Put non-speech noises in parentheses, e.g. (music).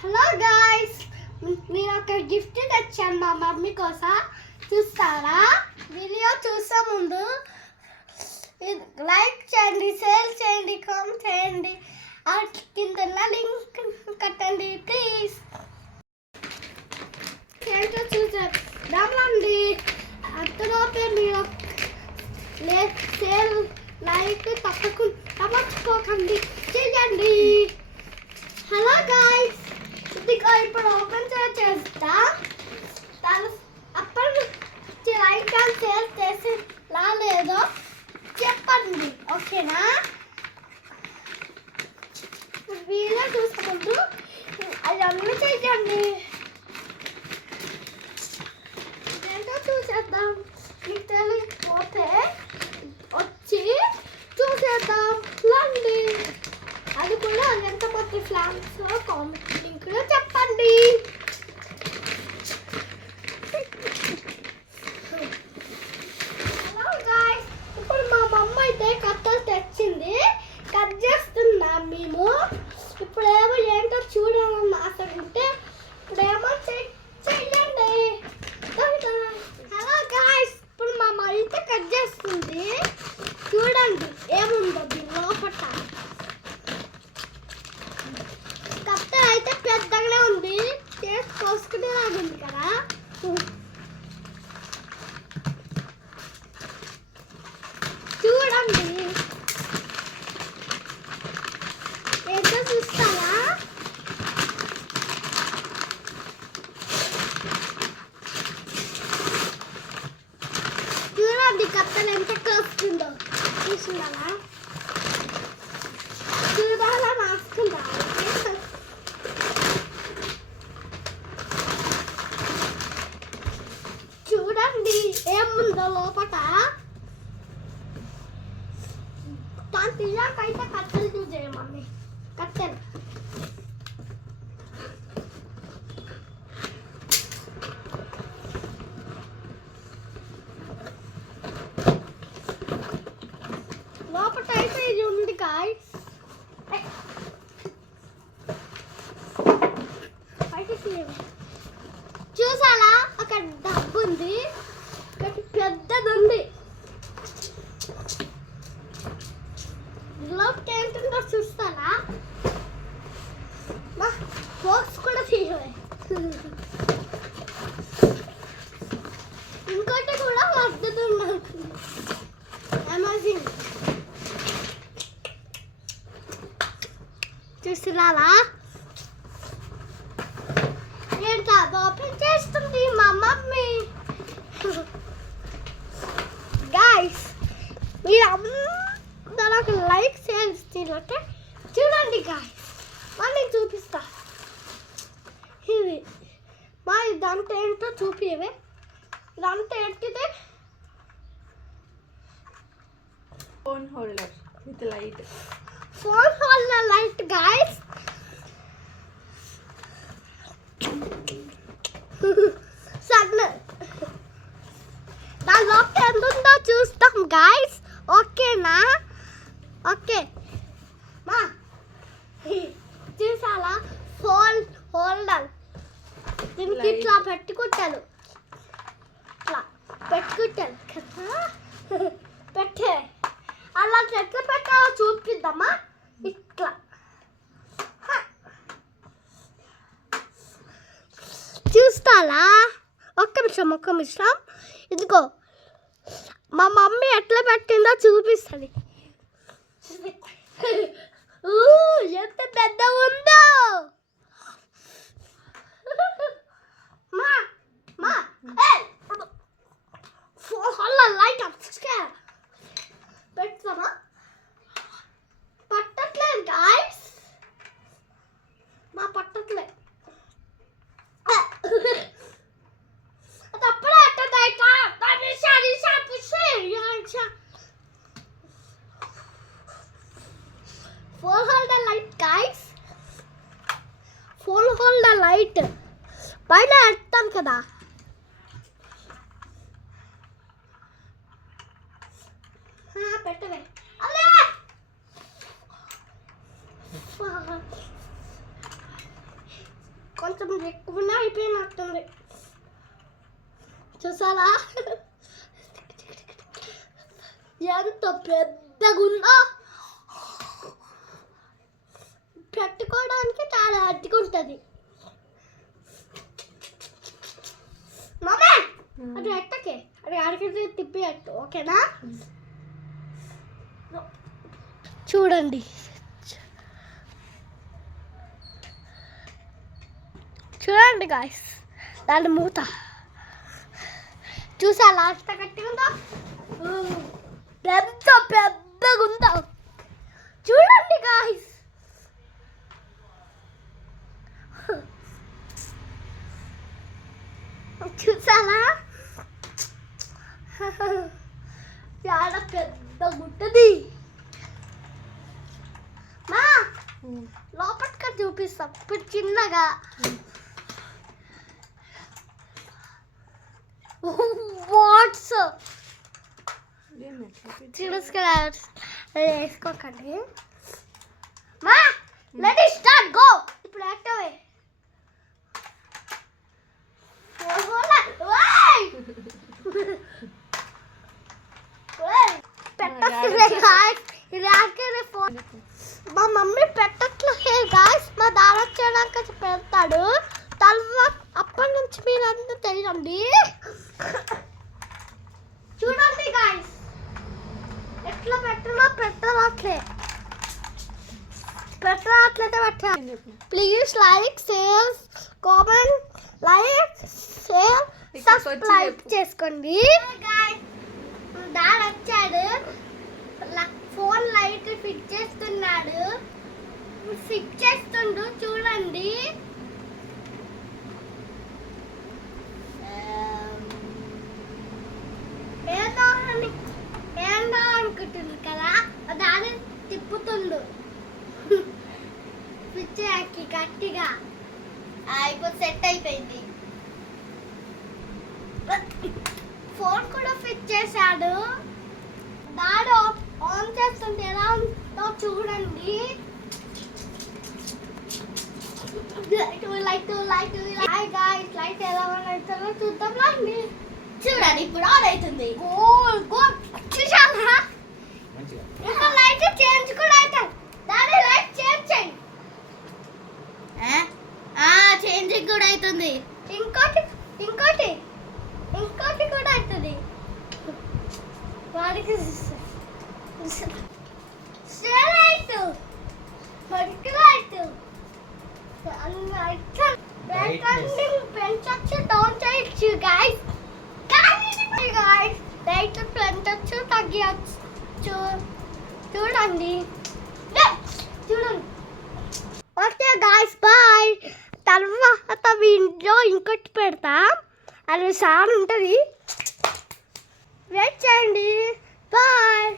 Hello guys నేను ఒక gift తెచ్చాను మా మమ్మీ కోసం. చూస్తారా? వీడియో చూసే ముందు లైక్ చేయండి షేర్ చేయండి కామెంట్ చేయండి. ఆ కింద లింక్ కట్టండి ప్లీజ్ ఏంటో చూసారండి అంతలోపే మీరు షేర్ లైక్ తప్పకుండా మర్చిపోకండి చేయండి హలో గాయ్స్ ఇదిగో ఇప్పుడు ఓపెన్ చేస్తా. దాని అప్పటి లైక్ అండ్ సేల్ చేసి రాలేదో చెప్పండి ఓకేనా? వీడియో చూసుకుంటూ అది అమ్మ చేయండి ఏంటో చూసేద్దాం మీకు తెలియకపోతే వచ్చి చూసేద్దాం రండి అది కూడా ఎంత కొత్త ఫ్లాన్స్ కామెంట్ లింక్లో చెప్పండి హలో గాయ్స్ ఇప్పుడు మా మమ్మ అయితే కట్టలు తెచ్చింది కట్ చేస్తున్నాం మేము ఇప్పుడేమో ఏంటో చూడాలని ఆశ ఉంటే ఇప్పుడేమో చె- చెయ్యండి హలో గాయ్స్ ఇప్పుడు మా అమ్మ అయితే కట్ చేస్తుంది చూడండి ఏముందో దీని లోపల కట్ట అయితే పెద్దగానే ఉంది చేసి కోసుకునే లాగింది కదా చూడండి ఏంటో చూస్తారా చూడండి కత్తలు ఎంత వస్తుందో చూసిందా చూడాలా మాస్తుందా చూడండి ఏముందో లోపట. దాని తీయాకైతే కట్టెలు చూసే మమ్మీ. కట్టెలు ബൈ ബൈ കായ് చూస్తున్నారా ఏంటా ఓపెన్ చేస్తుంది మా మమ్మీ. గాయస్ మీరు అందరూ ఒక లైక్ చేస్తే చూడండి గాయస్ మళ్ళీ చూపిస్తా. ఇది మా ఇదంతా ఏంటో చూపివే ఇదంతా ఏంటిదే? Phone holder with light phone holder light guys సన్న దాని లోపల ఎంత ఉందో చూస్తాం గాయస్ ఓకేనా ఓకే మా చూసాలా ఫోన్ హోల్డర్ దీనికి ఇట్లా పెట్టుకుంటాను. ఇట్లా పెట్టుకుంటాను కదా? (laughs) పెట్టే. అలా ఎట్లా పెట్టాలో చూపిద్దామా? నమ్మకం నిమిషం ఇదిగో మా మమ్మీ ఎట్లా పెట్టిందో చూపిస్తుంది ఊ, ఎంత పెద్ద ఉందో మా మా ఏయ్! ఫోన్ హల్ల లైట్ ఆఫ్ పెడతామా పట్టట్లేదు గాయస్ మా పట్టట్లేదు అది అప్పుడే అట్టదైట దాన్ని సరి సాపిస్తే phone holder light guys phone holder light పైన ఎడతాను కదా పెట్టవే కొంచెం ఎక్కువనే అయిపోయినట్టుంది చూసారా? ఎంత పెద్దగా ఉందో పెట్టుకోవడానికి చాలా అడ్డుగా ఉంటుంది. అది ఎట్టకే అది అడిగితే తిప్పి అట్టు ఓకేనా? చూడండి. చూడండి గాయస్ దాని మూత. చూసా లాస్ట్ కట్టిందో ఎంత పెద్దగా ఉందో చూడండి గాయస్ చూసారా చాలా పెద్ద గుట్టది. మా లోపలికి చూపిస్తాం. ఇప్పుడు చిన్నగా. వాట్స్. చిన్నగా వేసుకోకండి. మా లెట్ స్టార్ట్ గో ఇప్పుడు యాక్టివ్ పెట్టేస్తుంది గాయస్ ఇది యాక్టివ్ ఫోన్ మా మమ్మీ పెట్టట్లే గాయస్ మా దాని వచ్చాక పెడతాడు తర్వాత అప్పటి నుంచి మీరంతా తెలియండి. చూడండి గాయస్ ఎట్లా పెట్టినా పెట్టరాట్లే పెట్టరాట్లయితే పెట్టా please like share comment like share subscribe. చేసుకోండి. దాని వచ్చాడు. ల- ఫోన్ లైట్ ఫిట్ చేస్తున్నాడు. ఫిట్ చేస్తుండు చూడండి. ఏందో అని ఏందో అనుకుంటుంది కదా దాన్ని తిప్పుతుండు. ఫిట్ చేయకి గట్టిగా. ఆ, ఇప్పుడు సెట్ అయిపోయింది. ఫోన్ కూడా ఫిట్ చేశాడు డాడీ ఆన్ చేస్తుంటే ఎలా ఉందో చూడండి. Light light hi guys light ఎలా ఉందో చూద్దాం రండి చూడండి ఇప్పుడు ఆన్ అవుతుంది. గోల్ గోల్ చూసారా ఇంకా లైట్ చేంజ్ కూడా అవుతుంది డాడీ లైట్ చేంజ్ చేయి చేంజింగ్ కూడా అవుతుంది. ఇంకోటి ఇంకోటి ఇంకోటి కూడా అవుతుంది. వాడికి పెంచొచ్చు డౌన్ చేయొచ్చు గాయస్ కానీ గాయస్ లైట్ పెంచొచ్చు తగ్గచ్చు చూడండి చూడండి ఓకే గాయస్ బాయ్ తర్వాత ఇంట్లో ఇంకోటి పెడతా అది సార్ ఉంటుంది వెయిట్ చేయండి బాయ్